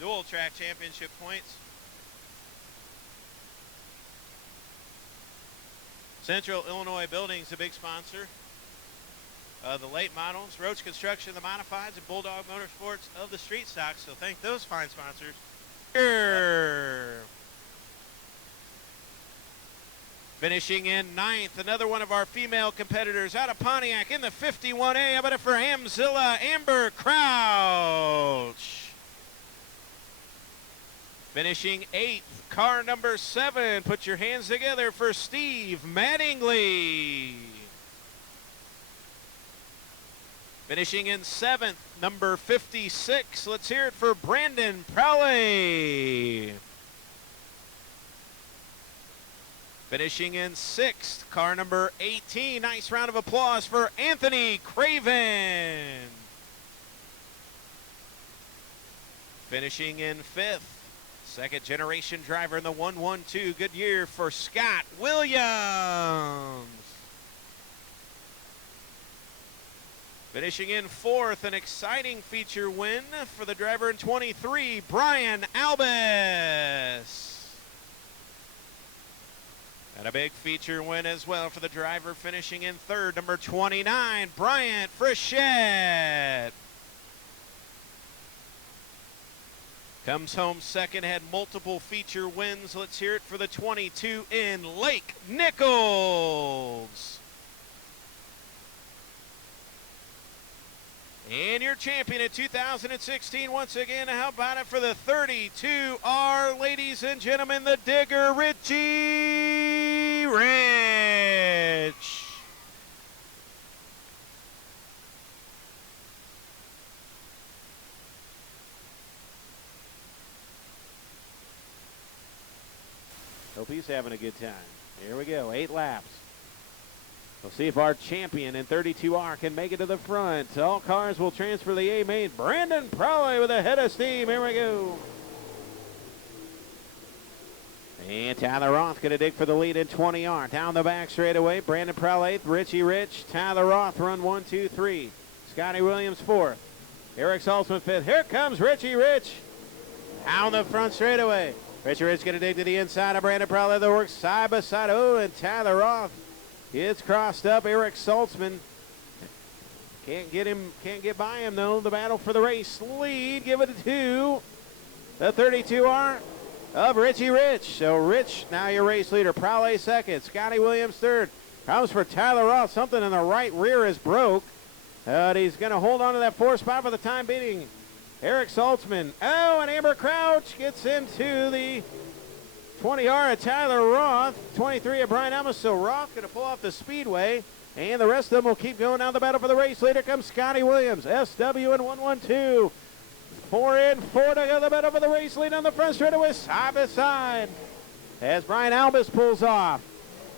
dual track championship points. Central Illinois Building's a big sponsor. The late models, Roach Construction, the Modifieds, and Bulldog Motorsports of the Street Stocks. So thank those fine sponsors. Finishing in ninth, another one of our female competitors out of Pontiac in the 51A. How about it for Amzilla Amber Crouch? Finishing eighth, car number 7. Put your hands together for Steve Mattingly. Finishing in 7th, number 56. Let's hear it for Brandon Prowley. Finishing in 6th, car number 18. Nice round of applause for Anthony Craven. Finishing in 5th, second generation driver in the 112. Good year for Scott Williams. Finishing in 4th, an exciting feature win for the driver in 23, Brian Albus. And a big feature win as well for the driver finishing in 3rd, number 29, Bryant Frischette. Comes home 2nd, had multiple feature wins. Let's hear it for the 22 in Lake Nichols. And your champion in 2016, once again, how about it for the 32R, ladies and gentlemen, the Digger, Richie Rich. Hope he's having a good time. Here we go, 8 laps. We'll see if our champion in 32R can make it to the front. All cars will transfer the A main. Brandon Prowley with a head of steam. Here we go. And Tyler Roth going to dig for the lead in 20R. Down the back straightaway. Brandon Prowley 8th. Richie Rich. Tyler Roth run 1, 2, 3. Scotty Williams 4th. Eric Saltzman 5th. Here comes Richie Rich. Down the front straightaway. Richie Rich going to dig to the inside of Brandon Prowley. They work side by side. Oh, and Tyler Roth. It's crossed up. Eric Saltzman can't get by him though. The battle for the race lead. Give it to the 32R of Richie Rich. So Rich, now your race leader. Prowley 2nd. Scotty Williams 3rd. Comes for Tyler Roth. Something in the right rear is broke. But he's going to hold on to that 4th spot for the time being. Eric Saltzman. Oh, and Amber Crouch gets into the 20R of Tyler Roth, 23 of Brian Elmas. So Roth going to pull off the speedway, and the rest of them will keep going down the battle for the race. Later comes Scotty Williams, SW and 112. 4 in, 4 to go the battle for the race lead on the front straightaway, side by side. As Brian Albus pulls off.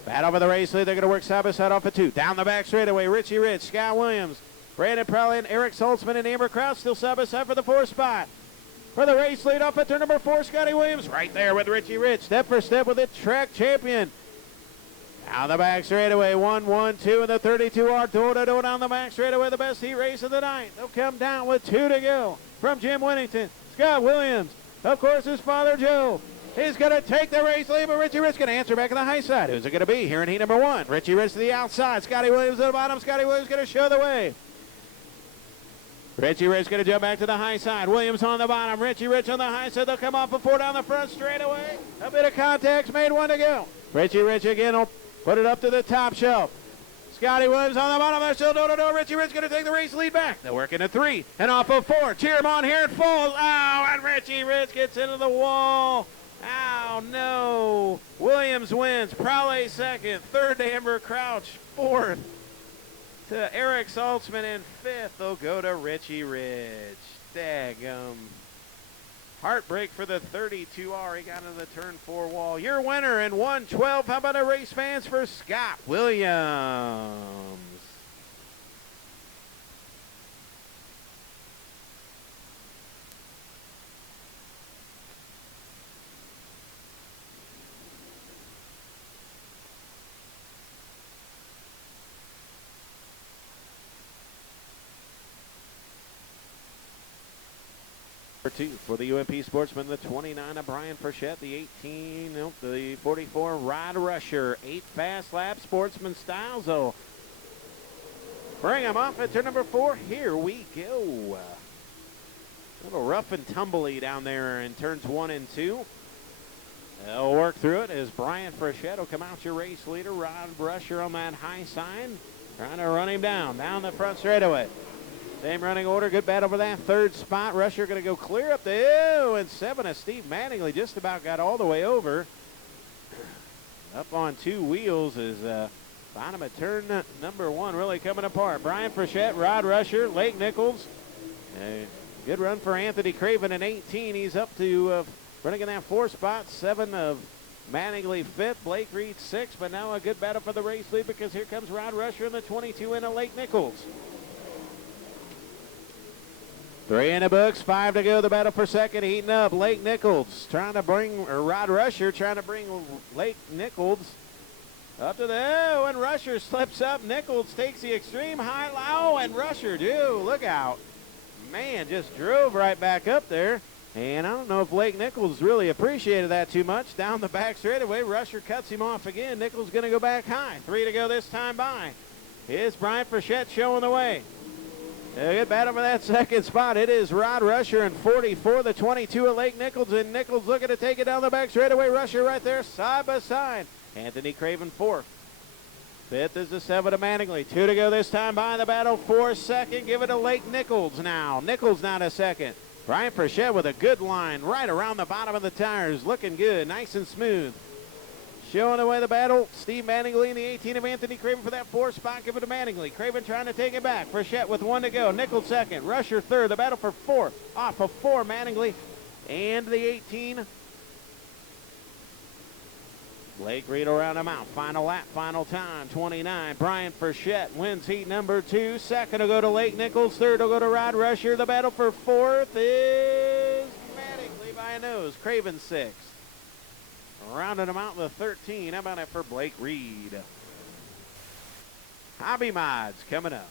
Battle for the race lead, they're going to work side by side off of 2. Down the back straightaway, Richie Rich, Scott Williams, Brandon Prowley, and Eric Saltzman and Amber Crouch still side by side for the 4th spot. For the race lead off at turn number 4, Scotty Williams right there with Richie Rich. Step for step with the track champion. Down the back straightaway, 1, 1, 2 in the 32R. Door-to-door down the back straightaway, the best heat race of the night. They'll come down with 2 to go from Jim Winnington. Scott Williams, of course, his father Joe. He's going to take the race lead, but Richie Rich going to answer back on the high side. Who's it going to be here in heat number 1? Richie Rich to the outside. Scotty Williams at the bottom. Scotty Williams going to show the way. Richie Rich going to jump back to the high side. Williams on the bottom. Richie Rich on the high side. They'll come off before down the front straightaway. A bit of contacts made, 1 to go. Richie Rich again will put it up to the top shelf. Scotty Williams on the bottom. They're still door-to-door. Richie Rich going to take the race lead back. They're working at 3 and off of 4. Cheer him on here. It falls. Oh, and Richie Rich gets into the wall. Oh, no. Williams wins. Prowley 2nd. 3rd to Amber Crouch. 4th. To Eric Saltzman in 5th. They'll go to Richie Rich. Daggum. Heartbreak for the 32R. He got into the turn 4 wall. Your winner in 112. How about a race fans for Scott Williams? 2 for the UMP Sportsman, the 29 of Brian Frechette, the 18, nope, the 44 Rod Rusher, 8 fast lap Sportsman style. So bring him off at turn number 4. Here we go. A little rough and tumbly down there in turns 1 and 2. They'll work through it as Brian Frechette will come out your race leader. Rod Rusher on that high side, trying to run him down the front straightaway. Same running order. Good battle for that third spot. Rusher going to go clear up the and 7 of Steve Mattingly just about got all the way over. Up on 2 wheels is bottom of turn number 1 really coming apart. Brian Frechette, Rod Rusher, Lake Nichols. A good run for Anthony Craven in 18. He's up to running in that 4 spot. 7 of Mattingly 5th. Blake Reed 6th. But now a good battle for the race lead because here comes Rod Rusher in the 22 in a Lake Nichols. 3 in the books, 5 to go. The battle for second heating up. Lake Nichols trying to bring, or Rod Rusher trying to bring Lake Nichols up to the, and Rusher slips up. Nichols takes the extreme high low, and Rusher, look out. Man, just drove right back up there. And I don't know if Lake Nichols really appreciated that too much. Down the back straightaway, Rusher cuts him off again. Nichols going to go back high. 3 to go this time by. Here's Brian Frechette showing the way. A good battle for that second spot. It is Rod Rusher in 44, the 22 of Lake Nichols, and Nichols looking to take it down the back straightaway. Rusher right there, side by side. Anthony Craven 4th. 5th is the 7 of Mattingly. 2 to go this time by the battle for second. Give it to Lake Nichols now. Nichols now to second. Brian Frechette with a good line right around the bottom of the tires. Looking good, nice and smooth. Showing away the battle, Steve Mattingly in the 18 of Anthony Craven for that 4th spot. Give it to Mattingly. Craven trying to take it back. Frechette with 1 to go. Nichols second. Rusher third. The battle for 4th. Off of 4, Mattingly. And the 18. Blake Reed will round him out. Final lap, final time. 29. Brian Frechette wins heat number 2. Second will go to Lake Nichols. Third will go to Rod Rusher. The battle for 4th is Mattingly by a nose. Craven 6th. Rounding them out in the 13. How about it for Blake Reed? Hobby Mods coming up.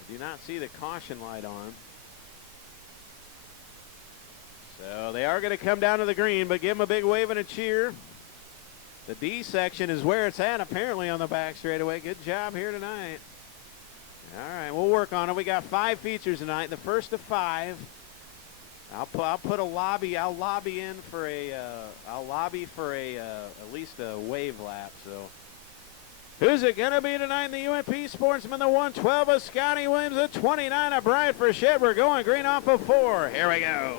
I do not see the caution light on. So they are going to come down to the green, but give them a big wave and a cheer. The D section is where it's at, apparently, on the back straightaway. Good job here tonight. All right, we'll work on it. We got 5 features tonight. The first of 5. I'll put a lobby. I'll lobby for at least a wave lap. So who's it going to be tonight in the UMP Sportsman? The 112 of Scotty Williams, the 29 of Brian Frechette. We're going green off of 4. Here we go.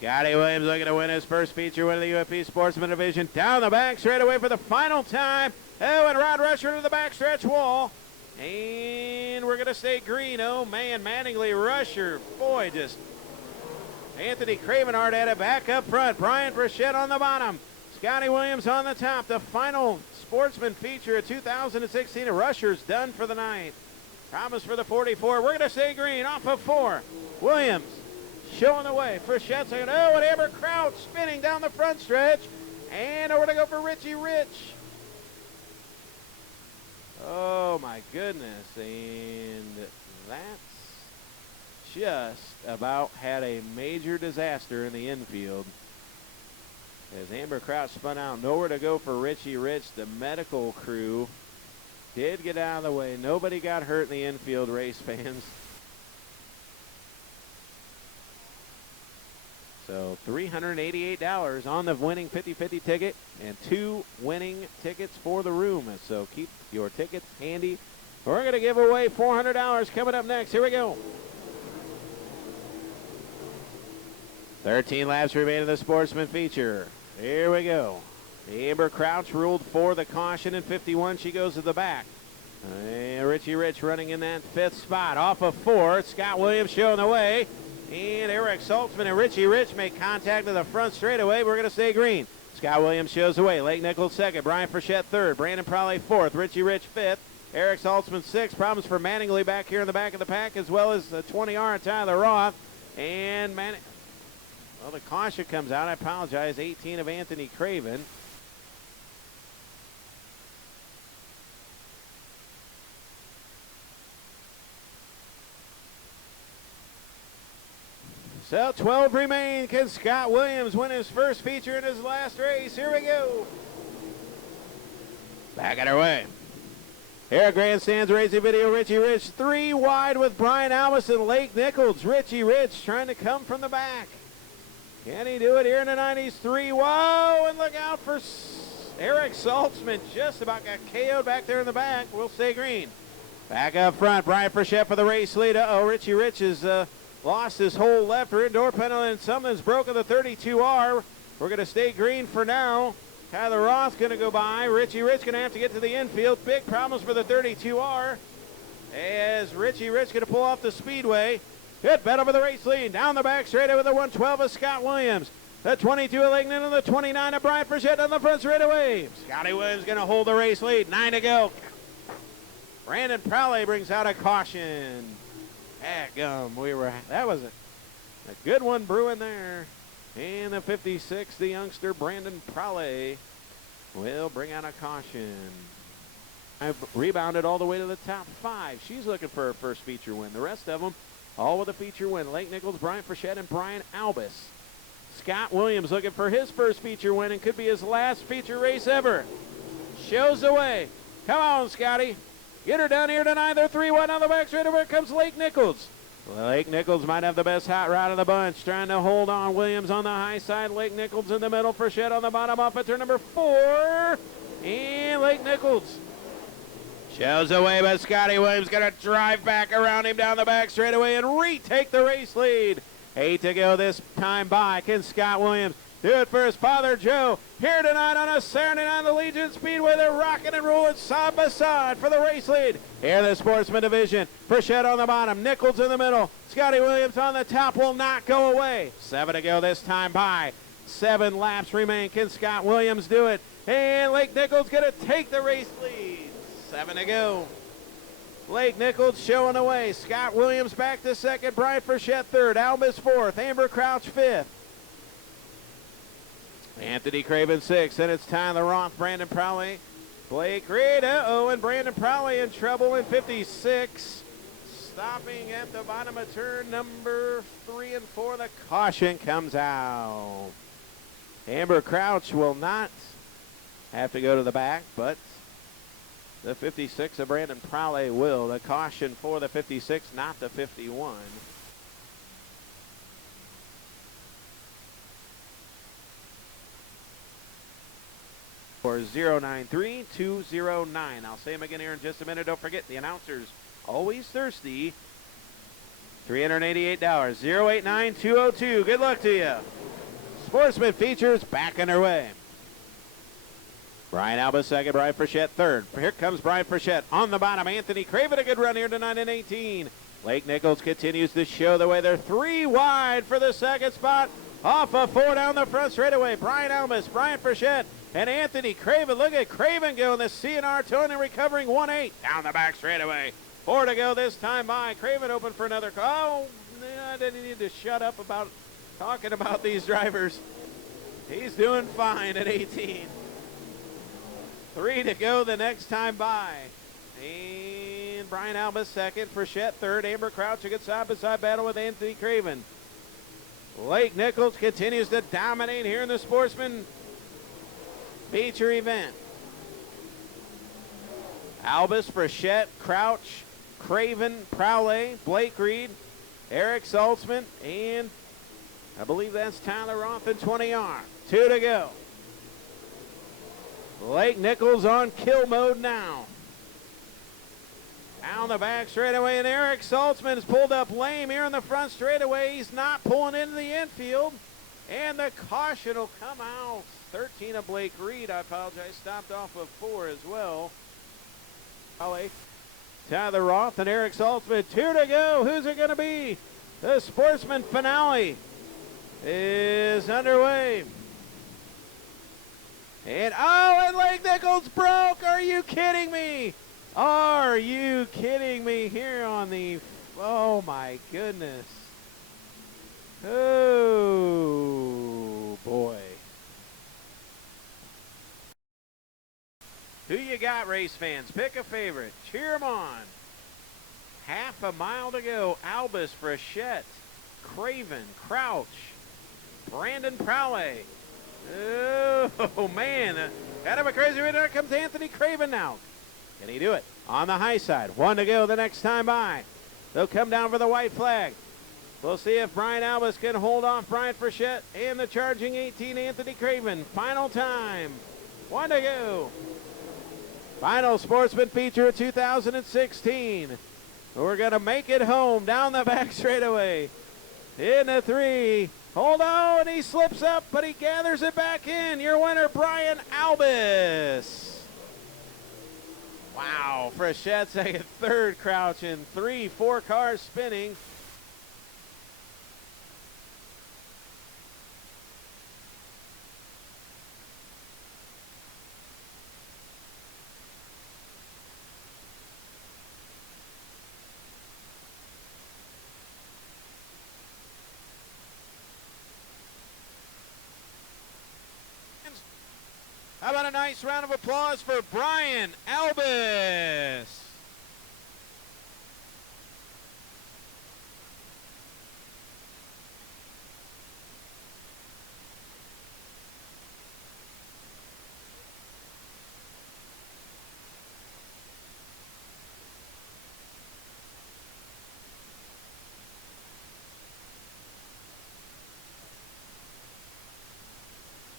Scotty Williams looking to win his first feature win of the UMP Sportsman Division. Down the back straightaway for the final time. Oh, and Rod Rusher to the backstretch wall. And we're going to stay green. Oh, man, Mattingly, Rusher. Boy, just Anthony Craven hard at it back up front. Brian Frechette on the bottom. Scotty Williams on the top. The final Sportsman feature of 2016. Rusher's done for the night. Promise for the 44. We're going to stay green off of 4. Williams showing the way. Frechette saying, oh, and Amber Crouch spinning down the front stretch. And we're going to go for Richie Rich. Oh, my goodness. And that's just about had a major disaster in the infield. As Amber Crouch spun out, nowhere to go for Richie Rich. The medical crew did get out of the way. Nobody got hurt in the infield, race fans. So $388 on the winning 50-50 ticket and 2 winning tickets for the room. So keep your tickets handy. We're going to give away $400 coming up next. Here we go. 13 laps remain in the Sportsman feature. Here we go. Amber Crouch ruled for the caution in 51. She goes to the back. And Richie Rich running in that 5th spot. Off of 4. Scott Williams showing the way. And Eric Saltzman and Richie Rich make contact to the front straightaway. We're going to stay green. Scott Williams shows the way. Lake Nichols 2nd. Brian Frechette 3rd. Brandon Prowley 4th. Richie Rich 5th. Eric Saltzman 6. Problems for Manningley back here in the back of the pack, as well as the 20R Tyler Roth. And well, the caution comes out. I apologize. 18 of Anthony Craven. So 12 remain. Can Scott Williams win his first feature in his last race? Here we go. Back underway. Here at Grandstands Racing Video, Richie Rich 3 wide with Brian Albus and Lake Nichols. Richie Rich trying to come from the back. Can he do it here in the 90s? 3. Whoa, and look out for Eric Saltzman. Just about got KO'd back there in the back. We'll stay green. Back up front, Brian Frechette for the race lead. Uh-oh, Richie Rich has lost his whole left rear door panel, and something's broken the 32R. We're going to stay green for now. Tyler Roth going to go by. Richie Rich going to have to get to the infield. Big problems for the 32R as Richie Rich going to pull off the speedway. Good bet over the race lead. Down the back straightaway with the 112 of Scott Williams. The 22 of Lake Nichols and the 29 of Brian Frechette on the front straightaway. Scotty Williams going to hold the race lead. 9 to go. Brandon Prowley brings out a caution. Dadgum, that was a good one brewing there. And the 56, the youngster Brandon Prowley will bring out a caution. I've rebounded all the way to the top 5. She's looking for her first feature win. The rest of them all with a feature win. Lake Nichols, Brian Frechette, and Brian Albus. Scott Williams looking for his first feature win and could be his last feature race ever. Shows the way. Come on, Scotty. Get her down here tonight. They're 3-1 on the back straight. Over comes Lake Nichols. Lake Nichols might have the best hot rod of the bunch. Trying to hold on. Williams on the high side. Lake Nichols in the middle. Frechette on the bottom off at turn number 4. And Lake Nichols shows away, but Scotty Williams going to drive back around him down the back straightaway and retake the race lead. 8 to go this time by. Can Scott Williams do it for his father, Joe? Here tonight on a Saturday night on the Legion Speedway. They're rocking and rolling side by side for the race lead. Here the Sportsman division. Frechette on the bottom. Nichols in the middle. Scotty Williams on the top will not go away. 7 to go this time by. 7 laps remain. Can Scott Williams do it? And Lake Nichols going to take the race lead. 7 to go. Lake Nichols showing away. Scott Williams back to second. Brian Frechette third. Albus fourth. Amber Crouch fifth. Anthony Craven 6, and it's Tyler Roth, Brandon Prowley, Blake Reed, and Brandon Prowley in trouble in 56. Stopping at the bottom of turn number 3 and 4, the caution comes out. Amber Crouch will not have to go to the back, but the 56 of Brandon Prowley will. The caution for the 56, not the 51. For 093209. I'll say them again here in just a minute. Don't forget, the announcers always thirsty. $388. 089202. Good luck to you. Sportsman features back underway. Brian Albus second, Brian Frechette third. Here comes Brian Frechette on the bottom. Anthony Craven, a good run here tonight in 18. Lake Nichols continues to show the way. They're 3 wide for the second spot. Off of 4 down the front straightaway. Brian Albus, Brian Frechette, and Anthony Craven. Look at Craven go in the CNR Tony recovering 1-8 down the back straightaway. 4 to go this time by. Craven open for another. Oh, I didn't need to shut up about talking about these drivers. He's doing fine at 18. 3 to go the next time by. And Brian Albus second, Frechette third, Amber Crouch a good side-by-side battle with Anthony Craven. Lake Nichols continues to dominate here in the Sportsman feature event. Albus, Frechette, Crouch, Craven, Prowley, Blake Reed, Eric Saltzman, and I believe that's Tyler Roth in 20R. 2 to go. Lake Nichols on kill mode now. Down the back straightaway, and Eric Saltzman has pulled up lame here in the front straightaway. He's not pulling into the infield, and the caution will come out. 13 of Blake Reed, I apologize, stopped off of 4 as well. Tyler Roth and Eric Saltzman, 2 to go. Who's it going to be? The Sportsman finale is underway. And Lake Nichols broke. Are you kidding me? Are you kidding me here on the, oh my goodness. Oh boy. Who you got, race fans? Pick a favorite. Cheer 'em on. Half a mile to go. Albus, Frechette, Craven, Crouch, Brandon Prowley. Oh, man. Kind of a crazy winner. Here comes Anthony Craven now. Can he do it? On the high side. 1 to go the next time by. They'll come down for the white flag. We'll see if Brian Albus can hold off Brian Frechette and the charging 18 Anthony Craven. Final time. 1 to go. Final Sportsman feature 2016. We're going to make it home down the back straightaway. In the 3. Hold on, he slips up, but he gathers it back in. Your winner, Brian Albus. Wow, Frechette second, third, Crouch in 3, 4 cars spinning. How about a nice round of applause for Brian Albus?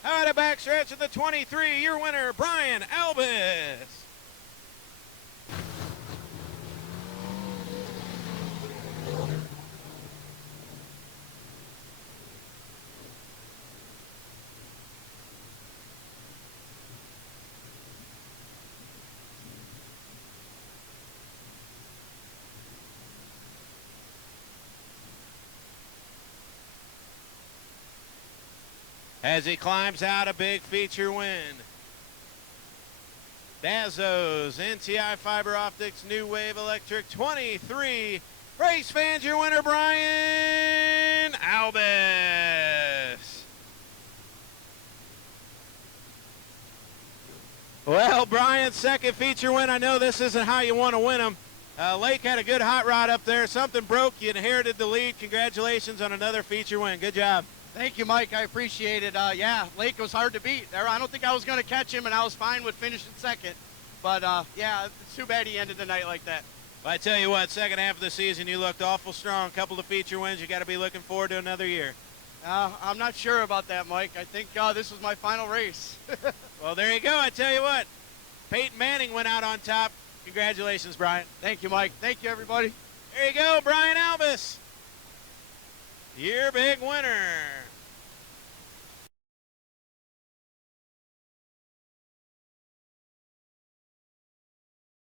Out of backstretch of the 23, your winner, Brian Albus. As he climbs out, a big feature win. Dazos, NTI Fiber Optics, New Wave Electric 23. Race fans, your winner, Brian Albus. Well, Brian's second feature win. I know this isn't how you want to win them. Lake had a good hot rod up there. Something broke. You inherited the lead. Congratulations on another feature win. Good job. Thank you, Mike. I appreciate it. Yeah, Lake was hard to beat. I don't think I was going to catch him, and I was fine with finishing second. But, yeah, it's too bad he ended the night like that. Well, I tell you what, second half of the season, you looked awful strong. Couple of feature wins. You got to be looking forward to another year. I'm not sure about that, Mike. I think this was my final race. Well, there you go. I tell you what, Peyton Manning went out on top. Congratulations, Brian. Thank you, Mike. Thank you, everybody. There you go, Brian Albus. Your big winner.